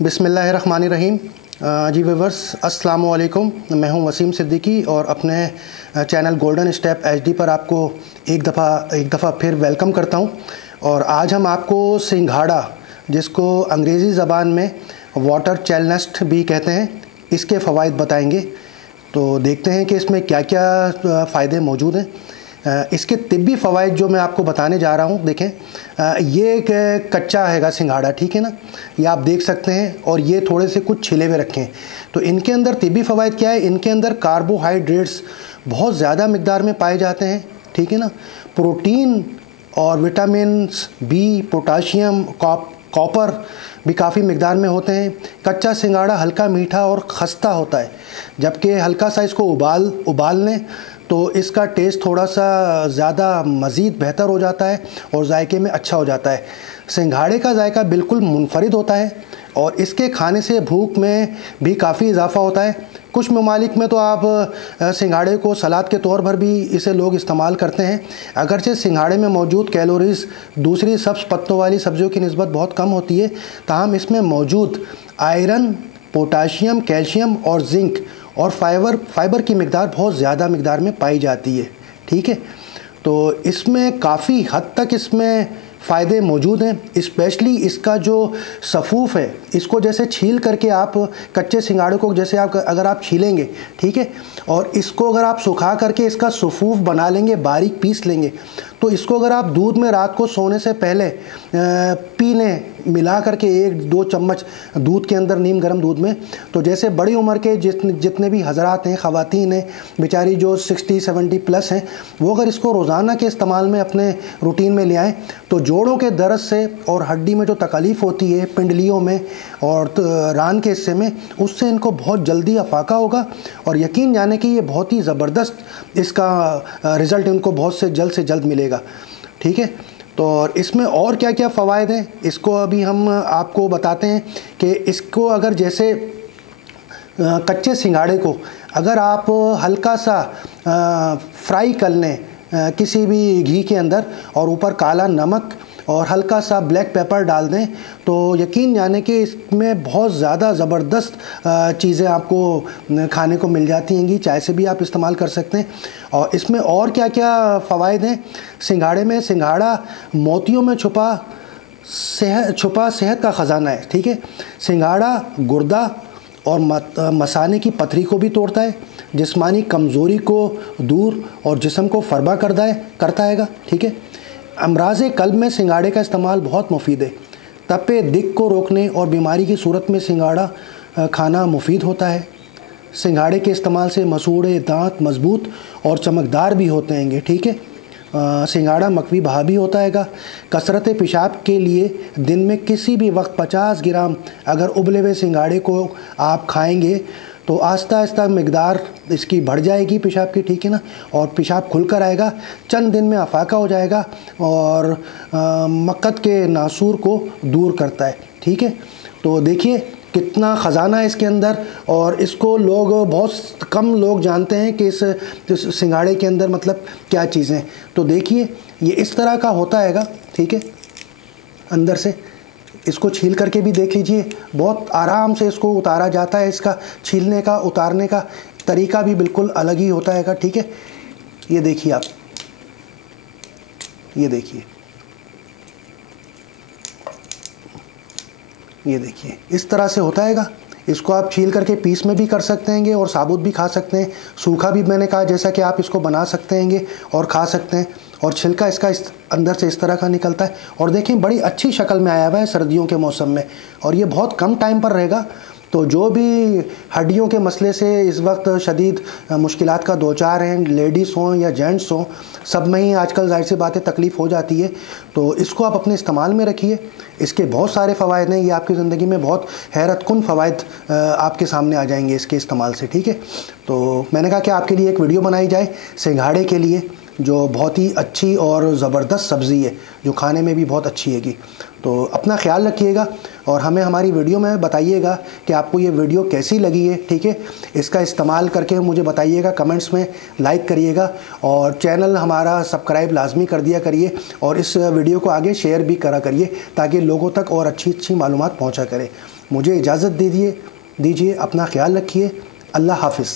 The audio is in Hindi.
बिस्मिल्लाहिर्रहमानिर्रहीम। जी व्यूअर्स, अस्सलाम वालेकुम। मैं हूं वसीम सिद्दीकी और अपने चैनल गोल्डन स्टेप एचडी पर आपको एक दफ़ा फिर वेलकम करता हूं। और आज हम आपको सिंघाड़ा, जिसको अंग्रेज़ी ज़बान में वाटर चेलनट भी कहते हैं, इसके फ़वाइद बताएंगे। तो देखते हैं कि इसमें क्या क्या फ़ायदे मौजूद हैं। इसके तिब्बी फ़वाइद जो मैं आपको बताने जा रहा हूँ, देखें, ये एक कच्चा हैगा सिंघाड़ा, ठीक है ना, ये आप देख सकते हैं। और ये थोड़े से कुछ छिले हुए रखे हैं। तो इनके अंदर तिब्बी फ़वाइद क्या है, इनके अंदर कार्बोहाइड्रेट्स बहुत ज़्यादा मिक़दार में पाए जाते हैं, ठीक है ना। प्रोटीन और विटामिन्स बी, पोटाशियम, कॉपर भी काफ़ी मिक़दार में होते हैं। कच्चा सिंघाड़ा हल्का मीठा और खस्ता होता है, जबकि हल्का सा इसको उबाल लें तो इसका टेस्ट थोड़ा सा ज़्यादा मज़ीद बेहतर हो जाता है और जायके में अच्छा हो जाता है। सिंघाड़े का जायका बिल्कुल मुनफरिद होता है और इसके खाने से भूख में भी काफ़ी इजाफ़ा होता है। कुछ ममालिक में तो आप सिंघाड़े को सलाद के तौर पर भी इसे लोग इस्तेमाल करते हैं। अगरचे सिंघाड़े में मौजूद कैलोरीज़ दूसरी सब्ज़ पत्तों वाली सब्ज़ियों की निस्बत बहुत कम होती है, ताहम इसमें मौजूद आयरन, पोटाशियम, कैल्शियम और जिंक और फाइबर की मिक़दार बहुत ज़्यादा मिक़दार में पाई जाती है, ठीक है। तो इसमें काफ़ी हद तक इसमें फ़ायदे मौजूद हैं। स्पेशली इसका जो सफ़ूफ़ है, इसको जैसे छील करके आप कच्चे सिंघाड़े को जैसे अगर आप छीलेंगे, ठीक है, और इसको अगर आप सुखा करके इसका सफ़ूफ़ बना लेंगे, बारीक पीस लेंगे, तो इसको अगर आप दूध में रात को सोने से पहले पी लें, मिला करके 1-2 चम्मच दूध के अंदर, नीम गर्म दूध में, तो जैसे बड़ी उम्र के जितने भी हज़रात हैं, ख़वातीन हैं बेचारी जो 60-70 प्लस हैं, वो अगर इसको रोज़ाना के इस्तेमाल में अपने रूटीन में ले आएँ तो जोड़ों के दर्द से और हड्डी में जो तकलीफ़ होती है, पिंडलियों में और रान के हिस्से में, उससे इनको बहुत जल्दी अफाका होगा। और यकीन जाने कि ये बहुत ही ज़बरदस्त इसका रिज़ल्ट इनको बहुत से जल्द मिलेगा, ठीक है। तो और इसमें और क्या क्या फ़वाइद हैं, इसको अभी हम आपको बताते हैं कि इसको अगर जैसे कच्चे सिंघाड़े को अगर आप हल्का सा फ्राई कर लें किसी भी घी के अंदर और ऊपर काला नमक और हल्का सा ब्लैक पेपर डाल दें, तो यकीन जाने कि इसमें बहुत ज़्यादा ज़बरदस्त चीज़ें आपको खाने को मिल जाती हैंगी। चाय से भी आप इस्तेमाल कर सकते हैं। और इसमें और क्या क्या फ़वाइद हैं सिंघाड़े में, सिंघाड़ा मोतियों में छुपा सेहत का ख़जाना है, ठीक है। सिंघाड़ा गुर्दा और मसाने की पथरी को भी तोड़ता है, जिस्मानी कमज़ोरी को दूर और जिस्म को फरबा करता है, ठीक है। अमराज़ कल्ब में सिंघाड़े का इस्तेमाल बहुत मुफीद है। तपे दिक को रोकने और बीमारी की सूरत में सिंघाड़ा खाना मुफीद होता है। सिंघाड़े के इस्तेमाल से मसूड़े दांत मजबूत और चमकदार भी होते हैं, ठीक है। सिंघाड़ा मकवी बहा भी होता है। कसरत पेशाब के लिए दिन में किसी भी वक्त 50 ग्राम अगर उबले हुए सिंघाड़े को आप खाएंगे तो आहिस्ता आहिस्ता मिक़दार इसकी बढ़ जाएगी पेशाब की, ठीक है ना, और पेशाब खुलकर आएगा, चंद दिन में अफाका हो जाएगा और मक्कत के नासूर को दूर करता है, ठीक है। तो देखिए कितना ख़जाना है इसके अंदर, और इसको बहुत कम लोग जानते हैं कि इस सिंघाड़े के अंदर मतलब क्या चीज़ें। तो देखिए ये इस तरह का होता हैगा, ठीक है। अंदर से इसको छील करके भी देख लीजिए, बहुत आराम से इसको उतारा जाता है। इसका छीलने का उतारने का तरीका भी बिल्कुल अलग ही होता हैगा, ठीक है। ये देखिए आप, ये देखिए, ये देखिए इस तरह से होता हैगा। इसको आप छील करके पीस में भी कर सकते हैं और साबुत भी खा सकते हैं। सूखा भी मैंने कहा जैसा कि आप इसको बना सकते हैं और खा सकते हैं। और छिलका इसका अंदर से इस तरह का निकलता है और देखें बड़ी अच्छी शक्ल में आया हुआ है सर्दियों के मौसम में, और ये बहुत कम टाइम पर रहेगा। तो जो भी हड्डियों के मसले से इस वक्त शदीद मुश्किलात का दो चार हैं, लेडीज़ हों या जेंट्स हों, सब में ही आजकल ज़ाहिर सी बातें तकलीफ़ हो जाती है। तो इसको आप अपने इस्तेमाल में रखिए। इसके बहुत सारे फ़वाइद हैं, ये आपकी ज़िंदगी में बहुत हैरत कुन फ़वाइद आपके सामने आ जाएंगे इसके इस्तेमाल से, ठीक है। तो मैंने कहा कि आपके लिए एक वीडियो बनाई जाए सिंघाड़े के लिए, जो बहुत ही अच्छी और ज़बरदस्त सब्ज़ी है, जो खाने में भी बहुत अच्छी हैगी। तो अपना ख्याल रखिएगा और हमें हमारी वीडियो में बताइएगा कि आपको ये वीडियो कैसी लगी है, ठीक है। इसका इस्तेमाल करके मुझे बताइएगा, कमेंट्स में लाइक करिएगा और चैनल हमारा सब्सक्राइब लाजमी कर दिया करिए और इस वीडियो को आगे शेयर भी करा करिए ताकि लोगों तक और अच्छी मालूमात पहुँचा करे। मुझे इजाज़त दीजिए। अपना ख्याल रखिए। अल्लाह हाफ़िज़।